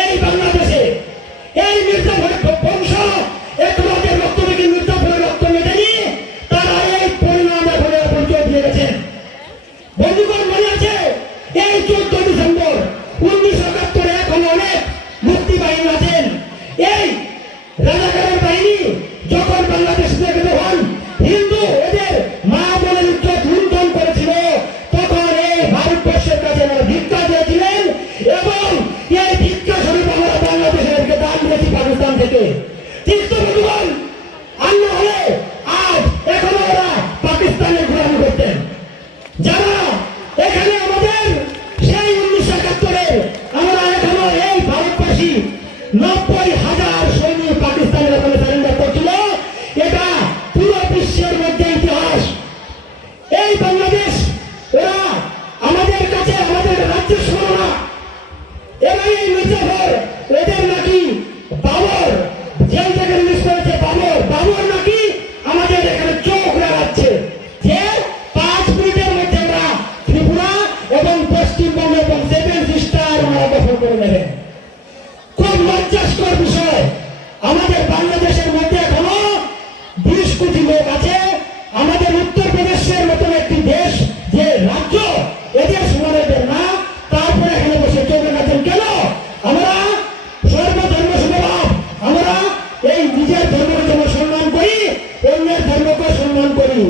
এই বাংলাদেশে এই মির্জাফরের বংশ একমাত্রের রক্ত থেকে মির্জাফরের রক্ত মেটে নিয়ে তারা এই পরিণাম এখনে পরিচয় দিয়ে গেছেন বন্ধুগণ মনে আছে, এই চোদ্দ ডিসেম্বর উনিশশো হাজার আমাদের বাংলাদেশের মধ্যে এখনও বিশ কোটি লোক আছে। আমাদের উত্তর প্রদেশের মতন একটি দেশ, যে রাজ্য এদের সমাজের না, তারপরে এখানে বসে চলে গেছেন কেন? আমরা সর্বধর্ম সমভাব। আমরা এই নিজের ধর্মের জন্য সম্মান করি, অন্যের ধর্মকে সম্মান করি।